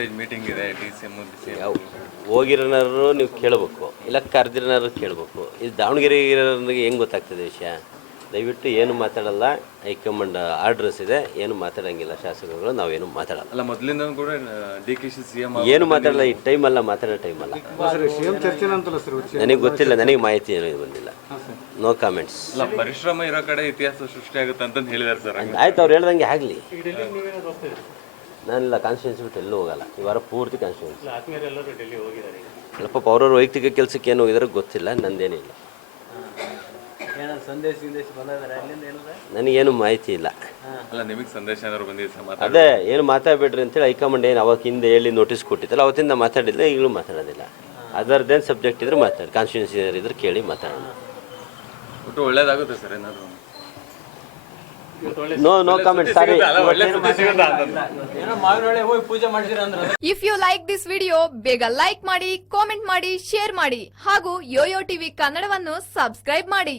Stage meeting ಇದೆ DCM ಹೋಗಿರೋನಾರು ನೀವು ಕೇಳಬೇಕು, ಇಲ್ಲ ಕರೆದಿರೋನಾರು ಕೇಳಬೇಕು. ಇದು ದಾವಣಗೆರೆ ಇರೋರಿಗೆ ಹೆಂಗೆ ಗೊತ್ತಾಗ್ತದೆ ವಿಷಯ? ದಯವಿಟ್ಟು ಏನು ಮಾತಾಡಲ್ಲ, ಹೈಕಮಾಂಡ್ ಆರ್ಡ್ರಸ್ ಇದೆ, ಏನು ಮಾತಾಡೋಂಗಿಲ್ಲ ಶಾಸಕರುಗಳು, ನಾವೇನು ಮಾತಾಡಲ್ಲ. ಅಲ್ಲ ಮೊದಲಿಂದ ಕೂಡ DK CM ಏನು ಮಾತಾಡಲ್ಲ, ಈ ಟೈಮ್ ಅಲ್ಲ, ಮಾತಾಡೋ ಟೈಮ್ ಅಲ್ಲ. ನನಗೆ ಗೊತ್ತಿಲ್ಲ, ನನಗೆ ಮಾಹಿತಿ ಏನು ಬಂದಿಲ್ಲ. No comments. ಅಲ್ಲ ಪರಿಶ್ರಮ ಇರೋ ಕಡೆ ಇತಿಹಾಸ ಸೃಷ್ಟಿ ಆಗುತ್ತೆ ಅಂತ ಹೇಳಿದಾರೆ ಸರ್. ಆಯ್ತು, ಅವ್ರು ಹೇಳ್ದಂಗೆ ಆಗಲಿ. ನಾನಿಲ್ಲ, ಕಾನ್ಸ್ಟಿಟ್ಯೂನ್ಸಿ ಬಿಟ್ಟು ಎಲ್ಲೂ ಹೋಗಲ್ಲ. ಈ ವಾರ ಪೂರ್ತಿ ಕಾನ್ಸ್ಟಿಟ್ಯೂನ್ಸಿ. ಅಲ್ಲಪ್ಪ, ಅವ್ರವ್ರ ವೈಯಕ್ತಿಕ ಕೆಲಸಕ್ಕೆ ಏನು ಹೋಗಿದಾರೆ ಗೊತ್ತಿಲ್ಲ, ನಂದೇನಿಲ್ಲ. ನನಗೇನು ಮಾಹಿತಿ ಇಲ್ಲ. ಅಲ್ಲ ನಿಮಗೆ ಸಂದೇಶ ಏನಾದ್ರು ಬಂದಿದೆ? ಅದೇ ಏನು ಮಾತಾಡಬೇಡ್ರಿ ಅಂತೇಳಿ ಹೈಕಮಾಂಡ್ ಏನು ಅವತ್ತು ಹಿಂದೆ ಹೇಳಿ ನೋಟಿಸ್ ಕೊಟ್ಟಿದ್ದಲ್ಲ, ಅವತ್ತಿಂದ ಮಾತಾಡಿಲ್ಲ, ಈಗಲೂ ಮಾತಾಡೋದಿಲ್ಲ. ಅದರದ್ದೇನು ಸಬ್ಜೆಕ್ಟ್ ಇದ್ರೆ ಮಾತಾಡಿ, ಕಾನ್ಸ್ಟಿಟ್ಯೂನ್ಸಿ ಇದ್ರೆ ಕೇಳಿ ಮಾತಾಡೋಣ. ಒಟ್ಟು ಒಳ್ಳೇದಾಗುತ್ತೆ ಸರ್ ಏನಾದ್ರು? No comment, sorry. If you like this video, ಬೇಗ ಲೈಕ್ ಮಾಡಿ, ಕಾಮೆಂಟ್ ಮಾಡಿ, ಶೇರ್ ಮಾಡಿ ಹಾಗೂ ಯೋಯೋ ಟಿವಿ ಕನ್ನಡವನ್ನು ಸಬ್ಸ್ಕ್ರೈಬ್ ಮಾಡಿ.